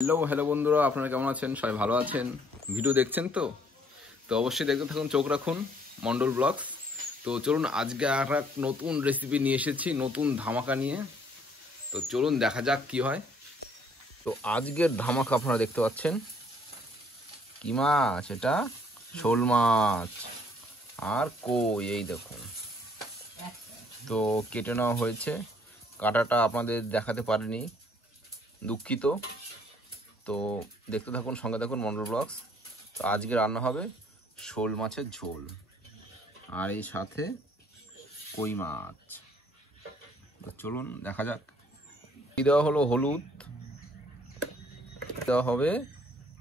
Hello বন্ধুরা, আপনারা কেমন আছেন? সবাই ভালো আছেন? ভিডিও দেখছেন তো অবশ্যই দেখতে থাকুন, চোখ রাখুন মন্ডল ব্লগস। তো চলুন, আজকে আর এক নতুন রেসিপি নিয়ে এসেছি, নতুন ধামাকা নিয়ে। তো চলুন দেখা যাক কি হয়। তো আজকের ধামাকা আপনারা দেখতে পাচ্ছেন, কি মাছ এটা? শোল মাছ আর কই, এই দেখুন। তো কেটে নেওয়া হয়েছে, কাটাটা আপনাদের দেখাতে পারিনি, দুঃখিত। তো দেখতে থাকুন, সঙ্গে থাকুন মন্ডল ব্লগস। তো আজকে রান্না হবে শোল মাছের ঝোল, আর এই সাথে কই মাছ। তো চলুন দেখা যাক। কি দেওয়া হলো? হলুদ দেওয়া হবে,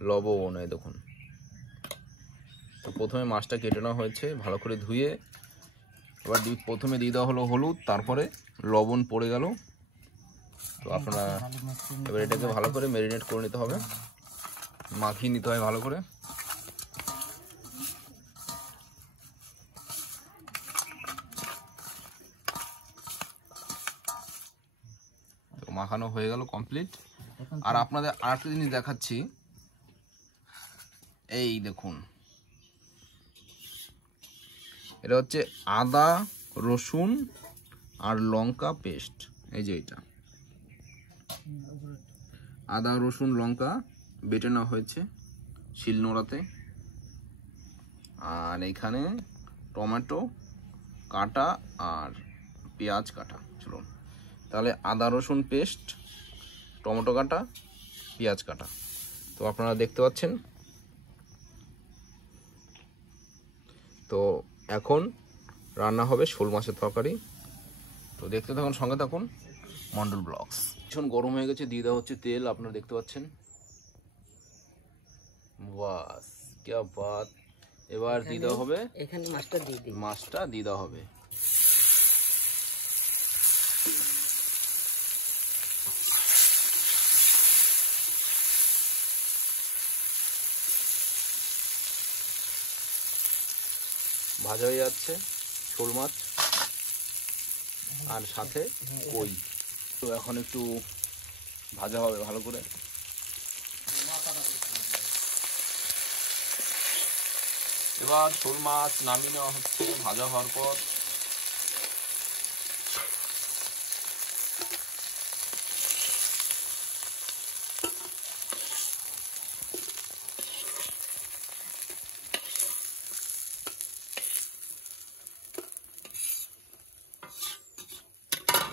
লবণ, এই দেখুন। তো প্রথমে মাছটা কেটে নেওয়া হয়েছে, ভালো করে ধুয়ে। এবার প্রথমে দিয়ে দেওয়া হলো হলুদ, তারপরে লবণ পড়ে গেল। তো আপনারা এবার এটাকে ভালো করে ম্যারিনেট করে নিতে হবে, মাখিয়ে নিতে হয় ভালো করে। তো মাখানো হয়ে গেল কমপ্লিট। আর আপনাদের আরেকটা জিনিস দেখাচ্ছি, এই দেখুন। এটা হচ্ছে আদা, রসুন আর লঙ্কা পেস্ট। এই যে এটা আদা, রসুন, লঙ্কা বেটে নেওয়া হয়েছে শিলনোড়াতে। আর এখানে টমেটো কাটা আর পেঁয়াজ কাটা। চলুন তাহলে, আদা রসুন পেস্ট, টমেটো কাটা, পেঁয়াজ কাটা। তো আপনারা দেখতে পাচ্ছেন। তো এখন রান্না হবে শোল মাছের তরকারি। তো দেখতে থাকুন, সঙ্গে থাকুন মন্ডল ব্লগস। ভীষণ গরম হয়ে গেছে, দিয়ে দেওয়া হচ্ছে তেল, আপনারা দেখতে পাচ্ছেন। বাস, কি বাত। এবার দিয়ে দেওয়া হবে, এখানে মাছটা দিয়ে দেওয়া হবে। ভাজা হয়ে যাচ্ছে শোল মাছ আর সাথে কই। তো এখন একটু ভাজা হবে ভালো করে। এবার শোল মাছ নামিয়ে নেওয়া হচ্ছে ভাজা হওয়ার পর।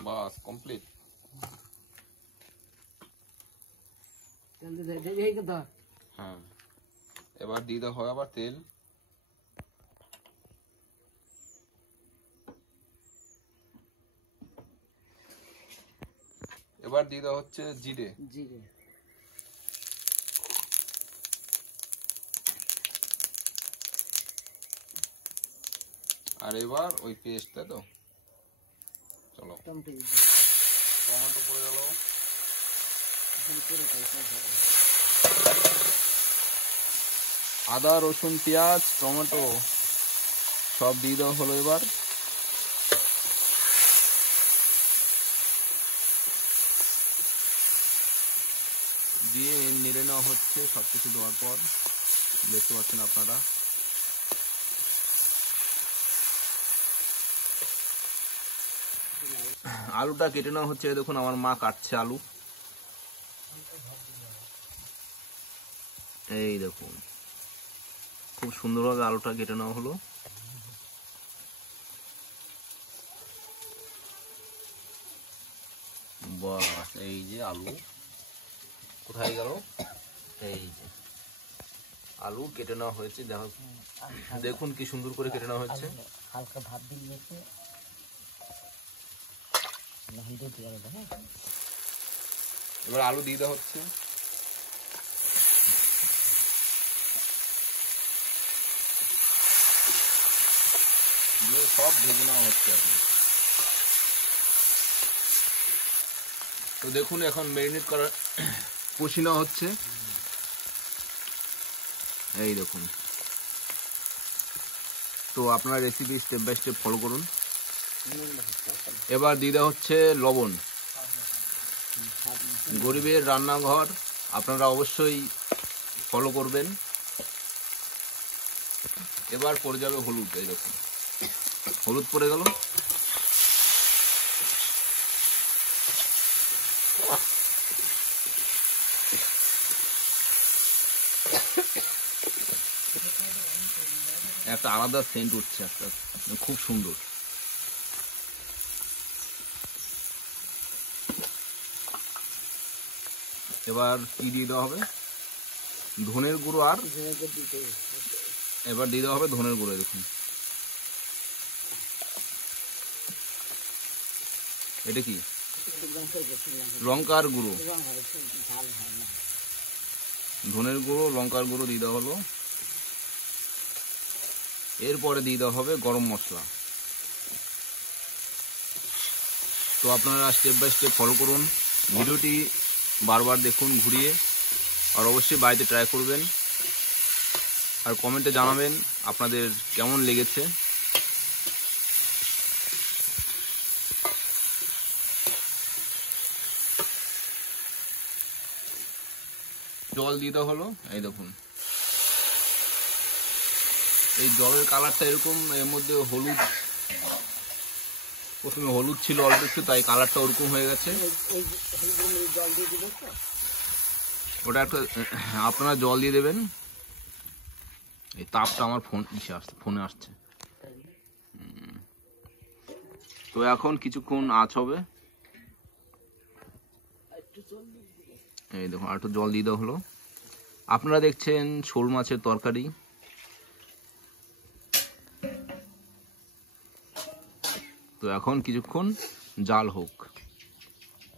বাস কমপ্লিট। হ্যাঁ, এবার দিয়ে দেওয়া হয় আবার তেল। এবার দিয়ে দেওয়া হচ্ছে জিরে। আর এবার ওই পেস্ট, তাই তো? চলো, টমেটো পড়ে গেল। আদা, রসুন, পেঁয়াজ, টমেটো সব দিয়ে দেওয়া হলো। এবার দিয়ে নেড়ে নেওয়া হচ্ছে সবকিছু দেওয়ার পর। দেখতে পাচ্ছেন আপনারা। আলুটা কেটে নেওয়া হচ্ছে, দেখুন আমার মা কাটছে আলু। এই দেখুন, খুব সুন্দরভাবে আলুটা কেটে নেওয়া হলো। বাস, এই যে আলু কোথায় গেল? এই যে আলু কেটে নেওয়া হয়েছে, দেখুন কি সুন্দর করে কেটে নেওয়া হচ্ছে। হালকা ভাত দিয়েছে, এবার আলু দিয়ে দেওয়া হচ্ছে। সব ভেজে নেওয়া হচ্ছে এখন। তো দেখুন, এখন ম্যারিনেট করা কষি নেওয়া হচ্ছে। এই দেখুন। তো আপনারা recipe step by step follow করুন। এবার দিয়ে দেওয়া হচ্ছে লবণ। গরিবের রান্নাঘর আপনারা অবশ্যই ফলো করবেন। এবার পড়ে যাবে হলুদ। এই দেখুন হলুদ পড়ে গেল। একটা আলাদা সেন্ট উঠছে, একটা খুব সুন্দর। এবার কি দিয়ে দেওয়া হবে? ধনের গুঁড়ো। আর এবার দিয়ে দেওয়া হবে ধনের গুঁড়ো। দেখুন এটা কি? লঙ্কার গুঁড়ো। ধনের গুঁড়ো, লঙ্কার গুঁড়ো দিয়ে দেওয়া হলো। এরপরে দিয়ে দেওয়া হবে গরম মশলা। তো আপনারা স্টেপ বাই স্টেপ ফলো করুন, ভিডিওটি বারবার দেখুন ঘুরিয়ে, আর অবশ্যই বাড়িতে ট্রাই করবেন, আর কমেন্টে জানাবেন আপনাদের কেমন লেগেছে। জল দিয়ে দেওয়া হলো। এই দেখুন এই জলের কালারটা এরকম, এর মধ্যে হলুদ, প্রথমে হলুদ ছিল অল্প একটু, তাই কালারটা ওরকম হয়ে গেছে। ওটা একটা আপনারা জল দিয়ে দেবেন। এই তাপটা আমার ফোনে আসছে। তো এখন কিছুক্ষণ আঁচ হবে। এই দেখুন আর একটু জল দিয়ে দেওয়া হলো। আপনারা দেখছেন শোল মাছের তরকারি। তো এখন কিছুক্ষণ জাল হোক।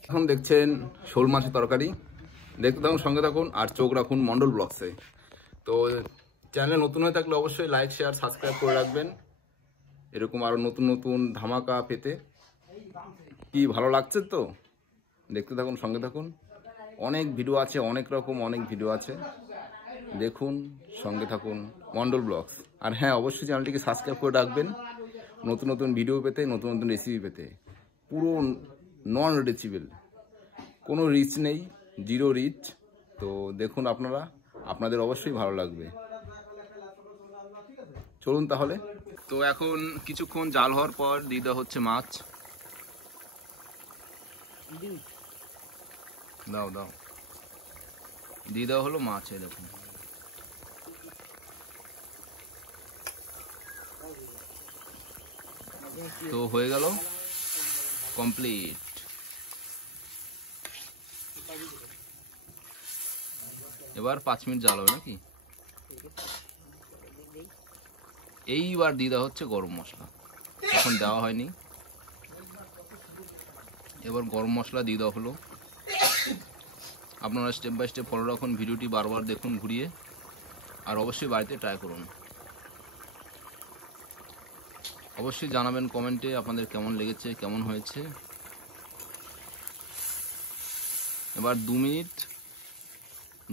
এখন দেখছেন শোল মাছের তরকারি। দেখতে থাকুন, সঙ্গে থাকুন, আর চোখ রাখুন মন্ডল ব্লগসে। তো চ্যানেলে নতুন হয়ে থাকলে অবশ্যই লাইক, শেয়ার, সাবস্ক্রাইব করে রাখবেন, এরকম আরও নতুন নতুন ধামাকা পেতে। কি ভালো লাগছে তো? দেখতে থাকুন, সঙ্গে থাকুন। অনেক ভিডিও আছে, অনেক রকম অনেক ভিডিও আছে, দেখুন, সঙ্গে থাকুন মন্ডল ব্লগস। আর হ্যাঁ, অবশ্যই চ্যানেলটিকে সাবস্ক্রাইব করে রাখবেন নতুন নতুন ভিডিও পেতে, নতুন নতুন রেসিপি পেতে। পুরো নন রিচেবল, কোনো রিচ নেই, জিরো রিচ। তো দেখুন আপনারা, আপনাদের অবশ্যই ভালো লাগবে। চলুন তাহলে। তো এখন কিছুক্ষণ জাল হওয়ার পর দিয়ে দেওয়া হচ্ছে মাছ। দাও দাও, দিয়ে দেওয়া হলো মাছ। এই দেখুন তো হয়ে গেল কমপ্লিট। এবার 5 মিনিট জাল হবে নাকি? এইবার দিয়ে দেওয়া হচ্ছে গরম মশলা, এখন দেওয়া হয়নি। এবার গরম মশলা দিয়ে দেওয়া হলো। আপনারা স্টেপ বাই স্টেপ ফলো রাখুন, ভিডিওটি বারবার দেখুন ঘুরিয়ে, আর অবশ্যই বাড়িতে ট্রাই করুন। অবশ্যই জানাবেন কমেন্টে আপনাদের কেমন লেগেছে, কেমন হয়েছে। এবার 2 মিনিট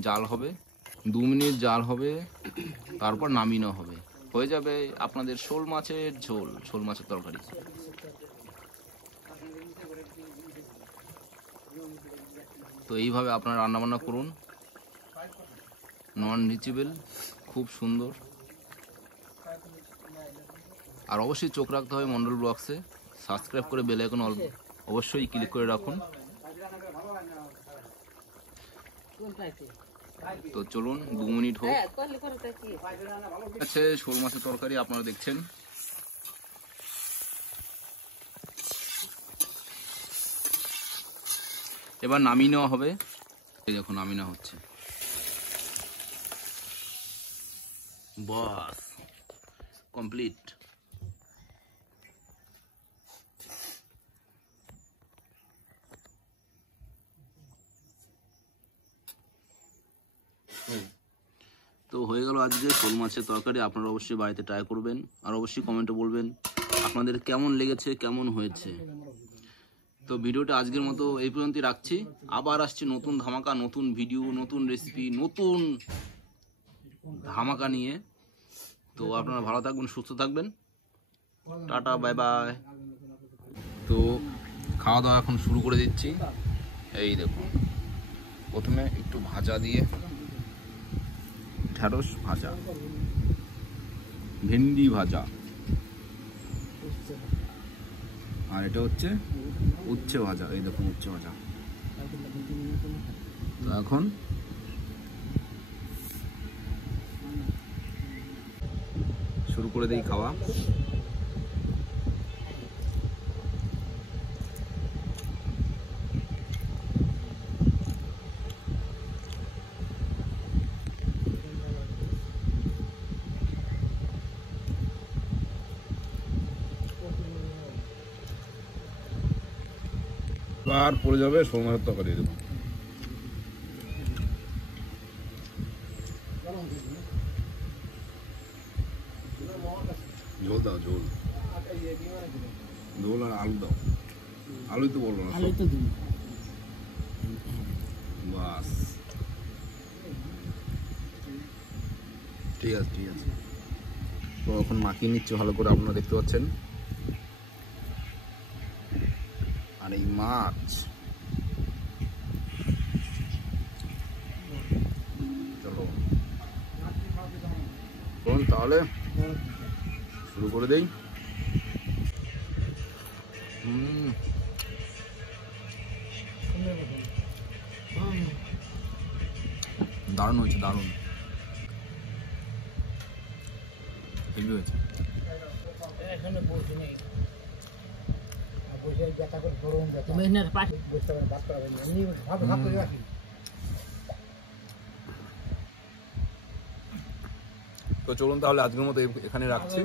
জাল হবে, 2 মিনিট জাল হবে, তারপর নামিয়ে নেওয়া হবে। হয়ে যাবে আপনাদের শোল মাছের ঝোল, শোল মাছের তরকারি। তো এইভাবে আপনারা রান্নাবান্না করুন, নন রিচেবল, খুব সুন্দর। আর অবশ্যই চোখ রাখতে হবে মন্ডল ব্লগসে, সাবস্ক্রাইব করে বেল আইকন অবশ্যই ক্লিক করে রাখুন। তো চলুন 2 মিনিট হোক। আছে শোল মাছের তরকারি আপনারা দেখছেন। এবার নামিয়ে নেওয়া হবে। এই দেখুন নামিয়ে নেওয়া হচ্ছে। বাস কমপ্লিট। তো হয়ে গেল আজকে শোল মাছের তরকারি। আপনারা অবশ্যই বাড়িতে ট্রাই করবেন, আর অবশ্যই কমেন্টে বলবেন আপনাদের কেমন লেগেছে, কেমন হয়েছে। তো ভিডিওটা আজকের মতো এই পর্যন্তই রাখছি। আবার আসছি নতুন ধামাকা, নতুন ভিডিও, নতুন রেসিপি, নতুন ধামাকা নিয়ে। তো আপনারা ভালো থাকবেন, সুস্থ থাকবেন। Tata, bye bye. তো খাওয়া দাওয়া এখন শুরু করে দিচ্ছি। এই দেখুন প্রথমে একটু ভাজা দিয়ে, ঢ্যাঁড়স ভাজা, ভেন্ডি ভাজা, আর এটা হচ্ছে উচ্ছে ভাজা। এই দেখুন উচ্ছে ভাজা। তো এখন শুরু করে দেই খাওয়া। আর পড়ে যাবে শোল মাছের তরকারি। দেখুন ঝোল দাও, ঝোল ঝোল আর আলু দাও। আলুই তো বলবো না, বাস ঠিক আছে ঠিক আছে। তো এখন মাখিয়ে নিচ্ছে ভালো করে, আপনারা দেখতে পাচ্ছেন। আর এই মাছ, চলো তাহলে শুরু করে দেই। দারুণ হয়েছে, দারুণ হেভি হয়েছে। তো চলুন তাহলে আজকের মতো এখানে রাখছি।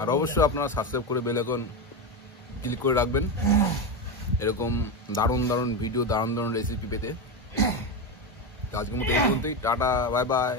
আর অবশ্যই আপনারা সাবস্ক্রাইব করে বেল আইকন ক্লিক করে রাখবেন এরকম দারুণ দারুণ ভিডিও, দারুণ দারুণ রেসিপি পেতে। আজকের মতো এই পর্যন্তই। Tata, bye bye.